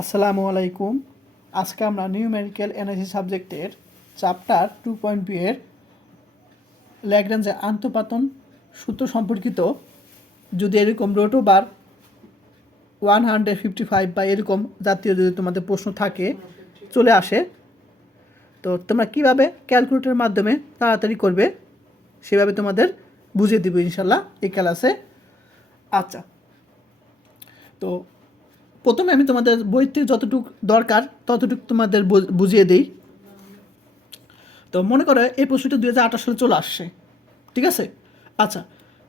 আসসালামু আলাইকুম। আজকে আমরা নিউমেরিক্যাল এনার্জি সাবজেক্টের চ্যাপ্টার টু পয়েন্ট বি এর ল্যাগ্রাঞ্জে আন্তপাতন সূত্র সম্পর্কিত যদি এরকম রোটো বার ওয়ান হান্ড্রেড ফিফটি ফাইভ বা এরকম জাতীয় যদি তোমাদের প্রশ্ন থাকে, চলে আসে। তো তোমরা কীভাবে ক্যালকুলেটরের মাধ্যমে তাড়াতাড়ি করবে, সেভাবে তোমাদের বুঝিয়ে দিব ইনশাল্লাহ এই ক্লাসে আচ্ছা। তো প্রথমে আমি তোমাদের বই থেকে যতটুকু দরকার, ততটুকু তোমাদের বুঝিয়ে দিই। তো মনে করো এই প্রশ্নটা দুই হাজার আঠাশ সালে চলে আসছে, ঠিক আছে? আচ্ছা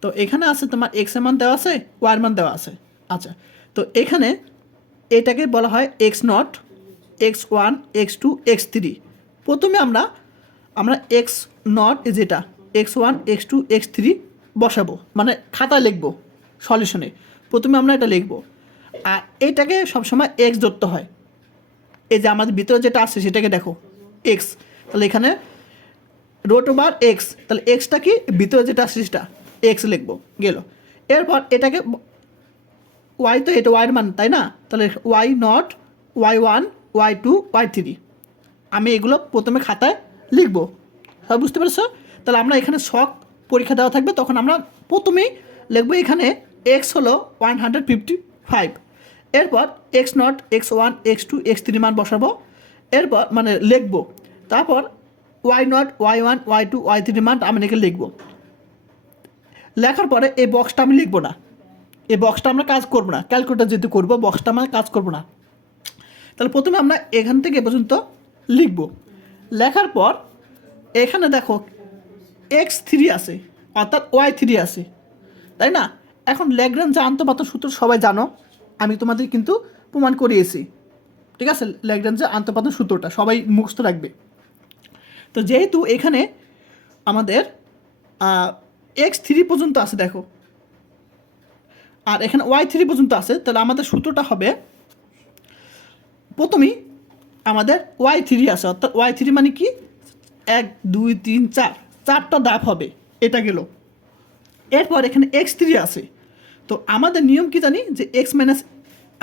তো এখানে আছে তোমার এক্সের মান দেওয়া আছে ওয়ার মান দেওয়া আছে। আচ্ছা তো এখানে এটাকে বলা হয় X naught X one X two X three প্রথমে আমরা আমরা এক্স নট যেটা X one X two X three বসাবো মানে খাতায় লিখব, সলিউশনে। প্রথমে আমরা এটা লিখব। এটাকে সবসময় এক্স ধরতে হয়। এই যে আমাদের ভিতরে যেটা আছে সেটাকে দেখো এক্স তাহলে এখানে রোট ওভার এক্স তাহলে এক্সটা কি? ভিতরে যেটা আছে সেটা এক্স লিখব, গেল। এরপর এটাকে ওয়াই তো এটা ওয়াইয়ের মান, তাই না? তাহলে Y naught Y one Y two Y three আমি এগুলো প্রথমে খাতায় লিখব। সব বুঝতে পেরেছ? তাহলে আমরা এখানে শখ পরীক্ষা দেওয়া থাকবে, তখন আমরা প্রথমেই লিখব এখানে এক্স হলো ওয়ান হান্ড্রেড ফিফটি ফাইভ এরপর X naught X one X two X three মান বসাবো। এরপর মানে লিখব। তারপর Y naught Y one Y two Y three মান আমি এখানে লিখব। লেখার পরে এই বক্সটা আমি লিখব না। এই বক্সটা আমরা কাজ করব না। ক্যালকুলেটার যদি করব বক্সটা আমরা কাজ করব না। তাহলে প্রথমে আমরা এখান থেকে এ পর্যন্ত লিখব। লেখার পর এখানে দেখো এক্স থ্রি আছে, অর্থাৎ ওয়াই থ্রি আছে। তাই না? এখন ল্যাগ্রান যে আন্তপাতন সূত্র সবাই জানো আমি তোমাদের কিন্তু প্রমাণ করিয়েছি। ঠিক আছে? ল্যাগ্রান যে আন্তপাতন সূত্রটা, সবাই মুখস্থ রাখবে। তো যেহেতু এখানে আমাদের এক্স থ্রি পর্যন্ত আছে, দেখো। আর এখানে ওয়াই থ্রি পর্যন্ত আছে, তাহলে আমাদের সূত্রটা হবে, প্রথমেই আমাদের ওয়াই থ্রি আছে, অর্থাৎ ওয়াই থ্রি মানে কি? এক, দুই, তিন, চার। চারটা ধাপ হবে, এটা গেল। এরপর এখানে এক্স থ্রি আছে। তো আমাদের নিয়ম কি জানি? যে এক্স মাইনাস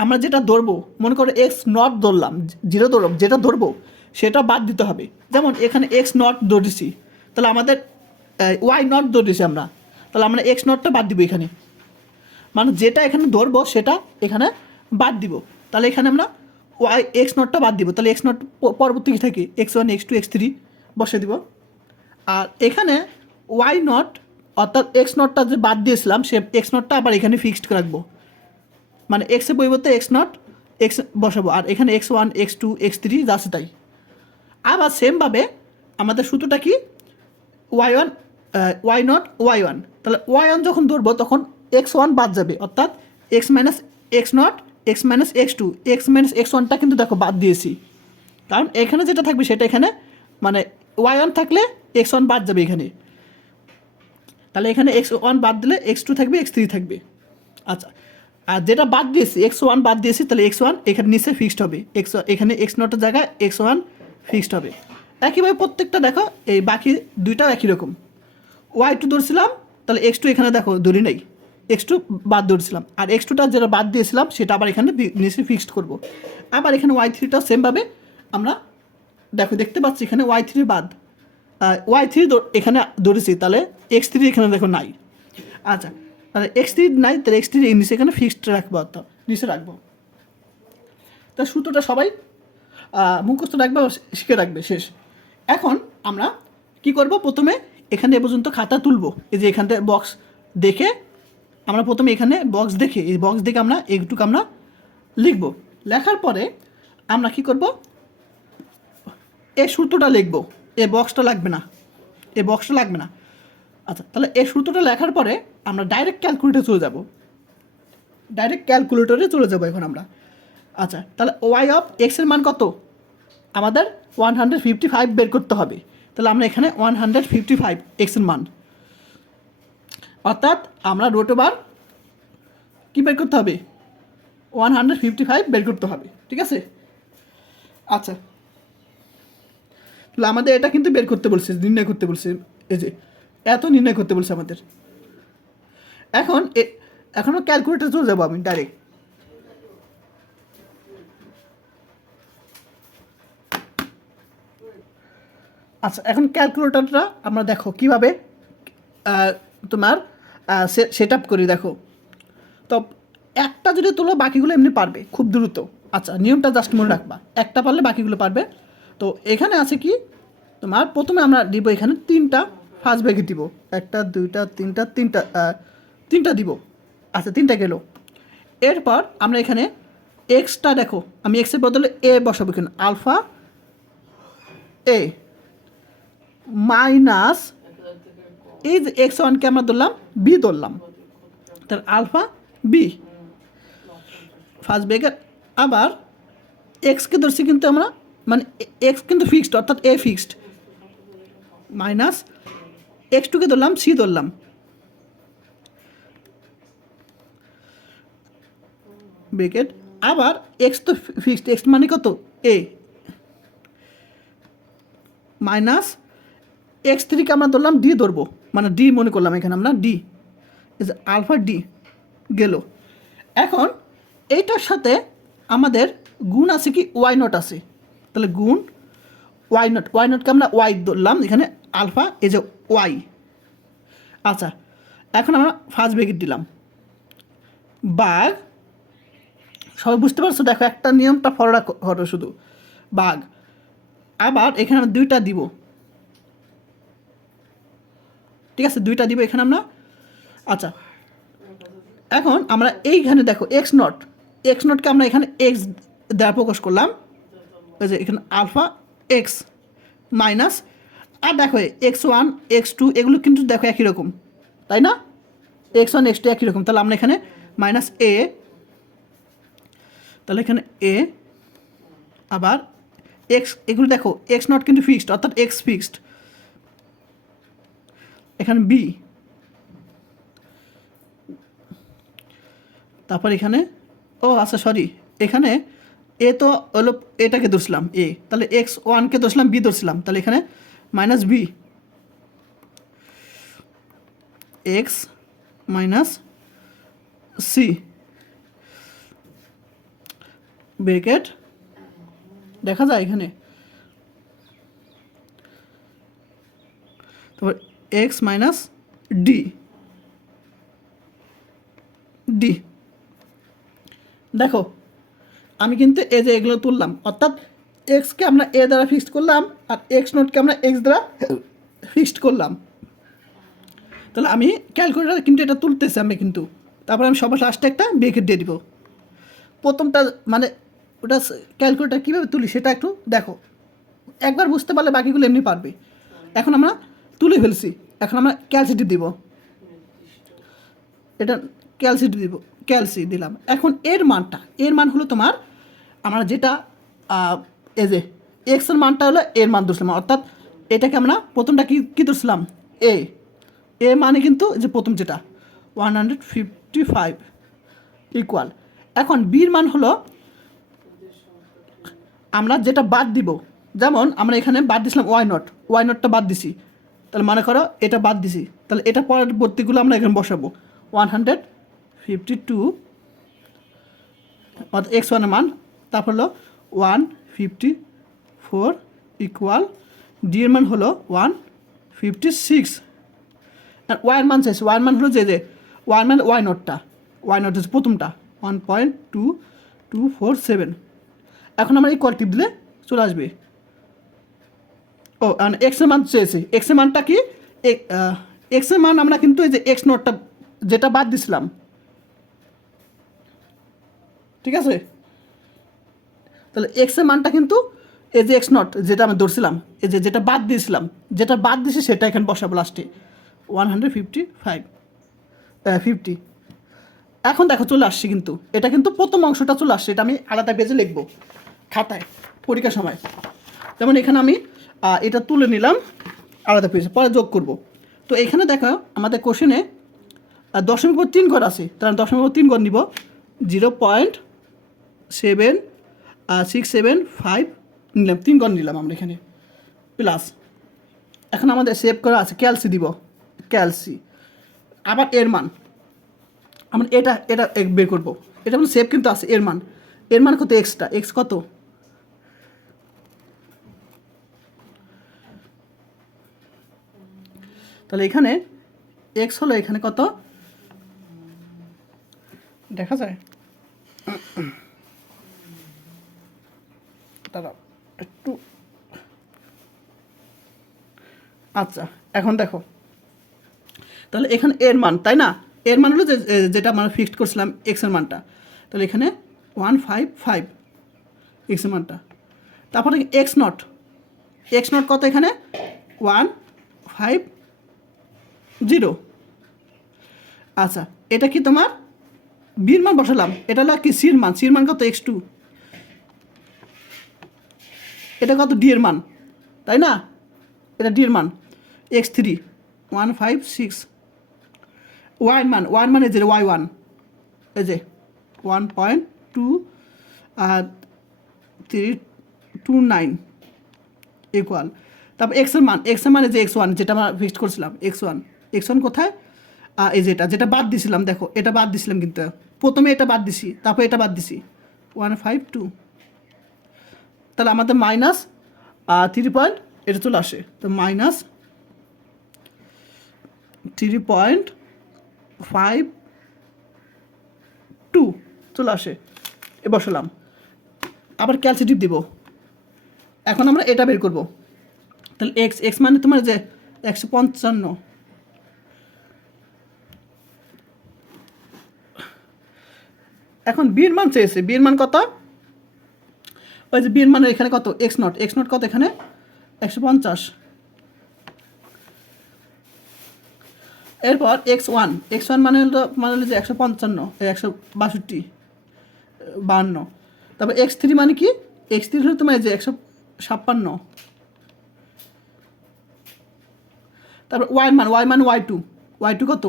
আমরা যেটা ধরবো, মনে করো এক্স নট ধরলাম জিরো ধরলাম, যেটা ধরবো, সেটা বাদ দিতে হবে। যেমন এখানে এক্স নট ধরেছি, তাহলে আমাদের ওয়াই নট ধরেছি আমরা, তাহলে আমরা এক্স নটটা বাদ দিব এখানে। মানে যেটা এখানে ধরবো, সেটা এখানে বাদ দিব। তাহলে এখানে আমরা ওয়াই এক্স নটটা বাদ দিব। তাহলে এক্স নট পরবর্তী থাকে? X one X two X three বসে দিব। আর এখানে ওয়াই নট অর্থাৎ এক্স নটটা যে বাদ দিয়েছিলাম, সে এক্স নটটা আবার এখানে ফিক্সড রাখব। মানে এক্সের পরিবর্তে এক্স নট এক্স বসাবো। আর এখানে X one X two X three যাচ্ছে তাই। আবার সেমভাবে আমাদের সূত্রটা কি? Y one Y naught Y one তাহলে ওয়াই ওয়ান যখন ধরবো, তখন এক্স ওয়ান বাদ যাবে। অর্থাৎ X minus X naught X minus X two X minus X ওয়ানটা কিন্তু দেখো বাদ দিয়েছি। কারণ এখানে যেটা থাকবে, সেটা এখানে মানে ওয়াই ওয়ান থাকলে এক্স ওয়ান বাদ যাবে এখানে। তাহলে এখানে এক্স ওয়ান বাদ দিলে এক্স টু থাকবে এক্স থ্রি থাকবে। আচ্ছা আর যেটা বাদ দিয়েছি এক্স ওয়ান বাদ দিয়েছি, তাহলে এক্স ওয়ান এখানে নিচে ফিক্সড হবে। এক্স এখানে এক্স নটের জায়গায় এক্স ওয়ান ফিক্সড হবে। একইভাবে প্রত্যেকটা দেখো, এই বাকি দুইটাও একই রকম। ওয়াই টু ধরছিলাম, তাহলে এক্স টু এখানে দেখো ধরি নেই। এক্স টু বাদ ধরছিলাম। আর এক্স টুটা যেটা বাদ দিয়েছিলাম, সেটা আবার এখানে নিচে ফিক্সড করব। আবার এখানে ওয়াই থ্রিটাও সেমভাবে আমরা দেখো, দেখতে পাচ্ছি এখানে ওয়াই থ্রি বাদ। ওয়াই থ্রি এখানে ধরেছি, তাহলে এক্স থ্রি এখানে দেখো নাই। আচ্ছা তাহলে এক্স থ্রি নাই, তাহলে এক্স থ্রি নিচে এখানে ফিক্সড রাখব, অর্থাৎ নিচে রাখব। তা সূত্রটা সবাই মুখস্থ রাখবে শিখে রাখবে, শেষ। এখন আমরা কি করব? প্রথমে এখানে এ পর্যন্ত খাতা তুলবো। এই যে এখানটা বক্স দেখে আমরা প্রথমে এখানে বক্স দেখে, এই বক্স দেখে আমরা একটুকু আমরা লিখব। লেখার পরে আমরা কি করব? এই সূত্রটা লিখব। এ বক্সটা লাগবে না। এ বক্সটা লাগবে না। আচ্ছা তাহলে এই সূত্রটা লেখার পরে আমরা ডাইরেক্ট ক্যালকুলেটরে চলে যাব। ডাইরেক্ট ক্যালকুলেটরে চলে যাব এখন আমরা। আচ্ছা তাহলে ওয়াই অফ এক্সের মান কত? আমাদের ওয়ান হান্ড্রেড ফিফটি ফাইভ বের করতে হবে। তাহলে আমরা এখানে ওয়ান হান্ড্রেড ফিফটি ফাইভ এক্সের মান। অর্থাৎ আমরা রোট ওভার কী বের করতে হবে? ওয়ান হান্ড্রেড ফিফটি ফাইভ বের করতে হবে, ঠিক আছে? আচ্ছা। তাহলে আমাদের এটা কিন্তু বের করতে বলছে, নির্ণয় করতে বলছে। এই যে, এত নির্ণয় করতে বলছে আমাদের। এখন এখনও ক্যালকুলেটার চলে যাব আমি ডাইরেক্ট আচ্ছা এখন ক্যালকুলেটারটা আমরা দেখো কীভাবে তোমার সেট আপ করি, দেখো। তো একটা যদি তোলো, বাকিগুলো এমনি পারবে, খুব দ্রুত। আচ্ছা নিয়মটা জাস্ট মনে রাখবা। একটা পারলে বাকিগুলো পারবে। তো এখানে আছে কি, তোমার প্রথমে আমরা দিব এখানে তিনটা ফার্স্ট ব্যাগে দিব। একটা, দুইটা, তিনটা তিনটা তিনটা দিব। আচ্ছা তিনটা গেল। এরপর আমরা এখানে এক্সটা দেখো। আমি এক্সের বদলে এ বসাবো এখানে। আলফা এ মাইনাস এই যে এক্স ওয়ানকে আমরা ধরলাম বি ধরলাম। তার আলফা বি ফার্স্ট ব্রেকেট আবার এক্সকে ধরছি কিন্তু আমরা মানে এক্স কিন্তু ফিক্সড অর্থাৎ এ ফিক্সড মাইনাস এক্স টুকে ধরলাম সি ধরলাম। ব্রেকেট, আবার এক্স তো ফিক্সড এক্স মানে কত? এ মাইনাস এক্স থ্রিকে আমরা ধরলাম ডি ধরবো। মানে ডি মনে করলাম এখানে আমরা ডি আলফা ডি গেল। এখন এইটার সাথে আমাদের গুণ আছে কি? ওয়াই নট আছে। তাহলে গুণ ওয়াই নট ওয়াই নটকে আমরা ওয়াই ধরলাম, এখানে আলফা, এই যে ওয়াই আচ্ছা এখন আমরা ফার্স্ট ব্রেকেট দিলাম। বাঘ সবাই বুঝতে পারছ? দেখো, একটা নিয়মটা ফলো করো শুধু। বাঘ। আবার এখানে আমরা দুইটা দিব। ঠিক আছে, দুইটা দিব এখানে আমরা। আচ্ছা। এখন আমরা এইখানে দেখো এক্স নট এক্স নটকে আমরা এখানে এক্স দ্বারা প্রকাশ করলাম। ওই যে এখানে আলফা এক্স মাইনাস আর দেখো এক্স ওয়ান এক্স টু এগুলো কিন্তু দেখো একই রকম। তাই না? এক্স ওয়ান এক্স টু একই রকম। তাহলে আমরা এখানে মাইনাস এ তাহলে এখানে এ আবার এক্স এগুলো দেখো এক্স নট কিন্তু ফিক্সড অর্থাৎ এক্স ফিক্সড এখানে বি তারপর এখানে, ও আচ্ছা সরি এখানে এ তো হলো এটাকে ধরছিলাম এ তাহলে এক্স ওয়ানকে ধরছিলাম বি ধরছিলাম। তাহলে এখানে minus B X minus C bracket. দেখা যায় এখানে। তারপর এক্স মাইনাস ডি। ডি। দেখো, আমি কিন্তু এ যে এগুলো তুললাম, অর্থাৎ এক্সকে আমরা এ দ্বারা ফিক্সড করলাম আর এক্স নোটকে আমরা এক্স দ্বারা ফিক্সড করলাম। তাহলে আমি ক্যালকুলেটার কিন্তু এটা তুলতেছি আমি কিন্তু। তারপরে আমি সবার লাস্টে একটা ব্রেকেট দিয়ে দিব। প্রথমটা মানে ওটা ক্যালকুলেটার কীভাবে তুলি সেটা একটু দেখো। একবার বুঝতে পারলে বাকিগুলো এমনি পারবে। এখন আমরা তুলে ফেলছি। এখন আমরা ক্যালসিটি দিব। এটা ক্যালসিটি দিব ক্যালসি দিলাম। এখন এর মানটা, এর মান হলো তোমার, আমরা যেটা যে এক্সের মানটা হলো এর মান ধরছিলাম। অর্থাৎ এটাকে আমরা প্রথমটা কি, কী ধরছিলাম? এ এ মানে কিন্তু যে প্রথম যেটা one hundred fifty five equal এখন বির মান হলো আমরা যেটা বাদ দিব, যেমন আমরা এখানে বাদ দিছিলাম ওয়াই নট ওয়াই নটটা বাদ দিছি। তাহলে মনে করো এটা বাদ দিছি, তাহলে এটা পরবর্তীগুলো আমরা এখানে বসাবো। ওয়ান হান্ড্রেড ফিফটি টু অর্থাৎ এক্স ওয়ানের মান, তারপর হলো one fifty four equal D এর মান হলো ওয়ান ফিফটি সিক্স আর ওয়াইয়ের মান চাইছে ওয়াইয়ের মান হলো যে যে ওয়ান মান ওয়াই নটটা ওয়াই নট হচ্ছে প্রথমটা one point two two four seven এখন আমরা এই টিপ দিলে চলে আসবে। ও এক্সের মান চেয়েছে। এক্সের মানটা কি? এক্সের মান আমরা কিন্তু এই যে এক্স নোটটা যেটা বাদ দিছিলাম। ঠিক আছে? তাহলে এক্সের মানটা কিন্তু এই যে এক্স নট যেটা আমি ধরছিলাম, এই যে যেটা বাদ দিয়েছিলাম, যেটা বাদ দিয়েছি সেটা এখানে বসাবো লাস্টে one hundred fifty five fifty এখন দেখো চলে আসছে কিন্তু। এটা কিন্তু প্রথম অংশটা চলে আসছে, এটা আমি আলাদা পেজে লিখব। খাতায়, পরীক্ষার সময়। যেমন এখানে আমি এটা তুলে নিলাম, আলাদা পেজে, পরে যোগ করব। তো এখানে দেখো, আমাদের কোশ্চেনে দশমিক পর তিন ঘর আছে, তাহলে দশমিক পর তিন ঘর নিব। Zero point seven six seven five নিলাম, তিন ঘর নিলাম আমরা এখানে প্লাস এখন আমাদের সেভ করা আছে ক্যালসি দিব ক্যালসি আবার এর মান, আমরা এটা এটা বের করব। এটা মানে সেভ কিন্তু আছে, এর মান। এর মান কত এক্সটা এক্স কত? তাহলে এখানে এক্স হলো এখানে কত? দেখা যায়? দাঁড়াও, একটু। আচ্ছা এখন দেখো। তাহলে এখানে এর মান, তাই না? এর মান হলো যে যেটা আমরা ফিক্সড করছিলাম এক্সের মানটা। তাহলে এখানে ওয়ান ফাইভ ফাইভ এক্সের মানটা। তারপরে এক্স নট এক্স নট কত এখানে? One five zero. আচ্ছা এটা কি তোমার? বির মান বসালাম। এটা হলো কি সির মান? সির মান কত? X two. এটা কত? ডি এর মান। তাই না? এটা ডি এর মান। X three. One five six. Y মান ওয়ান মান মানে যে ওয়াই ওয়ান। এই যে, ওয়ান পয়েন্ট টু আর থ্রি, টু নাইন ইকুয়াল তারপর এক্সের মান এক্সের মানে যে এক্স ওয়ান, যেটা আমরা ফিক্সড করছিলাম, এক্স ওয়ান। ওয়ান কোথায়? এই যেটা যেটা বাদ দিছিলাম, দেখো, এটা বাদ দিছিলাম কিন্তু। প্রথমে এটা বাদ দিছি, তারপর এটা বাদ দিছি। ওয়ান ফাইভ টু তাহলে আমাদের মাইনাস থ্রি পয়েন্ট এটা চলে আসে। তো minus three point five two চলে আসে। এ বসালাম। আবার ক্যালসিটিভ দিব। এখন আমরা এটা বের করব। তাহলে এক্স এক্স মানে তোমার যে একশো পঞ্চান্ন। এখন বির মান চেয়েছে। বির মান কত? ওই যে বির মানের এখানে কত? এক্স নট এক্স নট কত এখানে? একশো পঞ্চাশ। এরপর এক্স ওয়ান এক্স ওয়ান মানে হলো মানে হলো যে একশো পঞ্চান্ন একশো বাষট্টি, বাহান্ন। তারপর এক্স থ্রি মানে কি? এক্স থ্রি হলো তোমার যে একশো ছাপ্পান্ন। তারপর ওয়াই মান ওয়াই মান ওয়াই টু ওয়াই টু কত?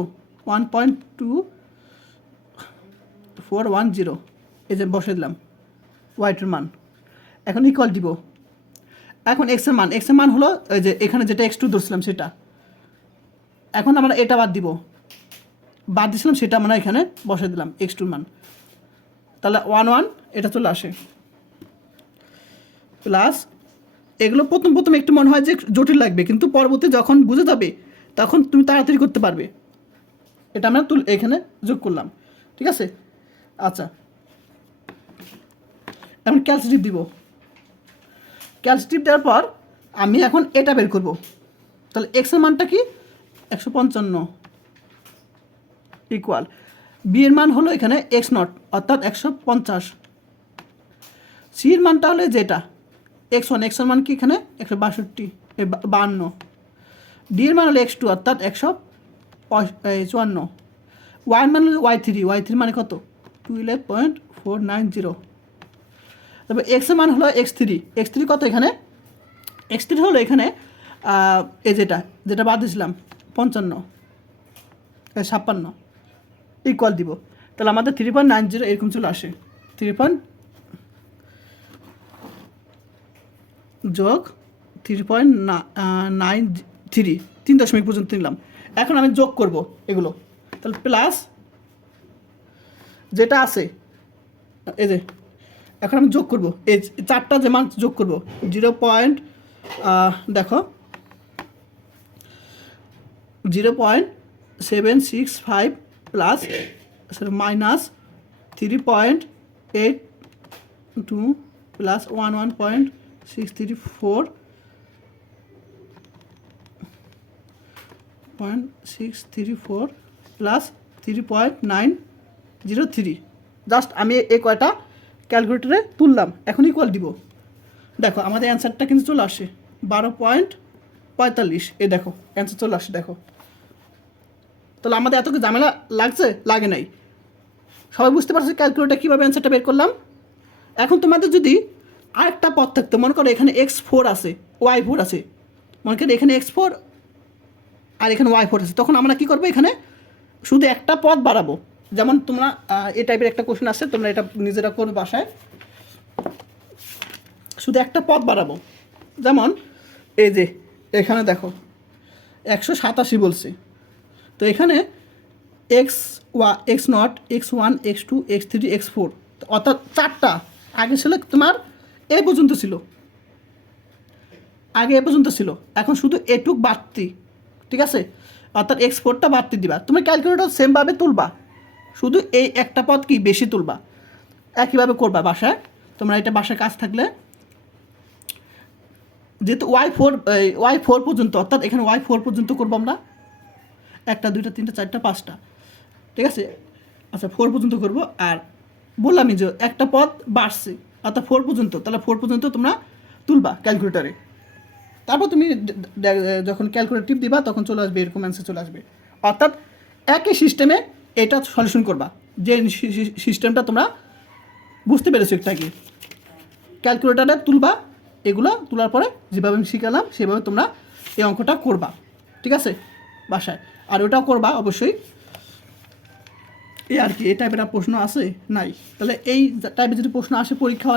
One point two four one zero এই যে বসে দিলাম। ওয়াই টুর মান। এখন ইকুয়াল দিব। এখন এক্সের মান। এক্সের মান হলো এই যে এখানে যেটা এক্স টু ধরছিলাম সেটা। এখন আমরা এটা বাদ দিব। বাদ দিয়েছিলাম সেটা আমরা এখানে বসে দিলাম এক্স টুর মান। তাহলে ওয়ান ওয়ান এটা চলে আসে। প্লাস এগুলো প্রথম প্রথম একটু মনে হয় যে জটিল লাগবে, কিন্তু পরবর্তী যখন বুঝে যাবে, তখন তুমি তাড়াতাড়ি করতে পারবে। এটা আমরা তুল এখানে যোগ করলাম। ঠিক আছে? আচ্ছা। এখন ক্যালসিটিভ দিব। ক্যালসিটিভ দেওয়ার পর আমি এখন এটা বের করব। তাহলে এক্সের মানটা কি? একশো পঞ্চান্ন ইকুয়াল বি এর মান হলো এখানে এক্স নট অর্থাৎ একশো পঞ্চাশ। সির মানটা হলো যেটা এক্স ওয়ান এক্স মান কি এখানে? একশো বাষট্টি বাহান্ন ডি এর মান হলো এক্স টু অর্থাৎ একশো চুয়ান্ন। ওয়াই মান হলো ওয়াই থ্রি ওয়াই থ্রি মানে কত? Twelve point four nine zero তবে এক্সের মান হলো এক্স থ্রি এক্স থ্রি কত এখানে? এক্স থ্রি হলো এখানে এ যেটা যেটা বাদ দিয়েছিলাম, পঞ্চান্ন ছাপ্পান্ন ইকুয়াল দিব। তাহলে আমাদের থ্রি পয়েন্ট নাইন জিরো এরকম চলে আসে। থ্রি পয়েন্ট যোগ থ্রি পয়েন্ট নাইন থ্রি তিন দশমিক পর্যন্ত নিলাম। এখন আমি যোগ করব এগুলো। তাহলে প্লাস যেটা আছে, এই যে, এখন আমি যোগ করব। এই চারটা যে মান যোগ করব, জিরো পয়েন্ট দেখো, zero point seven six five plus minus three point eight two plus one one point six three four point six three four plus three point nine zero three. Just আমি এই কয়টা ক্যালকুলেটরে তুললাম এখন equal দিব। দেখো, আমাদের অ্যান্সারটা কিন্তু চলে আসে। বারো পয়েন্ট পঁয়তাল্লিশ। এ দেখো অ্যান্সার চলে আসে, দেখো। তাহলে আমাদের এত ঝামেলা লাগছে? লাগে নাই। সবাই বুঝতে পারছে ক্যালকুলেটার কীভাবে অ্যান্সারটা বের করলাম? এখন তোমাদের যদি আরেকটা পথ থাকতো, মনে করো এখানে এক্স ফোর আছে ওয়াই ফোর আছে। মনে করো এখানে এক্স ফোর আর এখানে ওয়াই ফোর আছে। তখন আমরা কী করব এখানে? শুধু একটা পথ বাড়াবো। যেমন তোমরা এই টাইপের একটা কোশ্চেন আছে তোমরা এটা নিজেরা করবে বাসায়। শুধু একটা পথ বাড়াবো। যেমন, এই যে, এখানে দেখো, একশো সাতাশি বলছে। তো এখানে এক্স ওয়া x naught x one x two x three x four অর্থাৎ চারটা। আগে ছিল তোমার এ পর্যন্ত ছিল। আগে এ পর্যন্ত ছিল। এখন শুধু এটুক বাড়তি। ঠিক আছে? অর্থাৎ এক্স ফোরটা বাড়তি দিবা। তুমি ক্যালকুলেটর সেমভাবে তুলবা। শুধু এই একটা পদ কি বেশি তুলবা? একইভাবে করবা বাসায়। তোমরা এটা বাসায় কাজ থাকলে। যেহেতু ওয়াই ফোর ওয়াই ফোর পর্যন্ত, অর্থাৎ এখানে ওয়াই ফোর পর্যন্ত করব আমরা। একটা, দুইটা, তিনটা, চারটা, পাঁচটা। ঠিক আছে? আচ্ছা ফোর পর্যন্ত করব। আর বললামই যে একটা পদ বাড়ছে, অর্থাৎ ফোর পর্যন্ত, তাহলে ফোর পর্যন্ত তোমরা তুলবা ক্যালকুলেটারে তারপর তুমি যখন ক্যালকুলেটর টিপ দিবা, তখন চলে আসবে, এরকম অ্যান্সার চলে আসবে। অর্থাৎ একই সিস্টেমে এটা সলিউশন করবা। যে সিস্টেমটা তোমরা বুঝতে পেরেছ একটা কি ক্যালকুলেটারে তুলবা, এগুলো তোলার পরে যেভাবে আমি শিখালাম, সেভাবে তোমরা এই অঙ্কটা করবা। ঠিক আছে? বাসায়। আর ওটাও করবা অবশ্যই। এই আর কি, এই টাইপের প্রশ্ন আছে? নাই। তাহলে এই টাইপের যদি প্রশ্ন আসে পরীক্ষা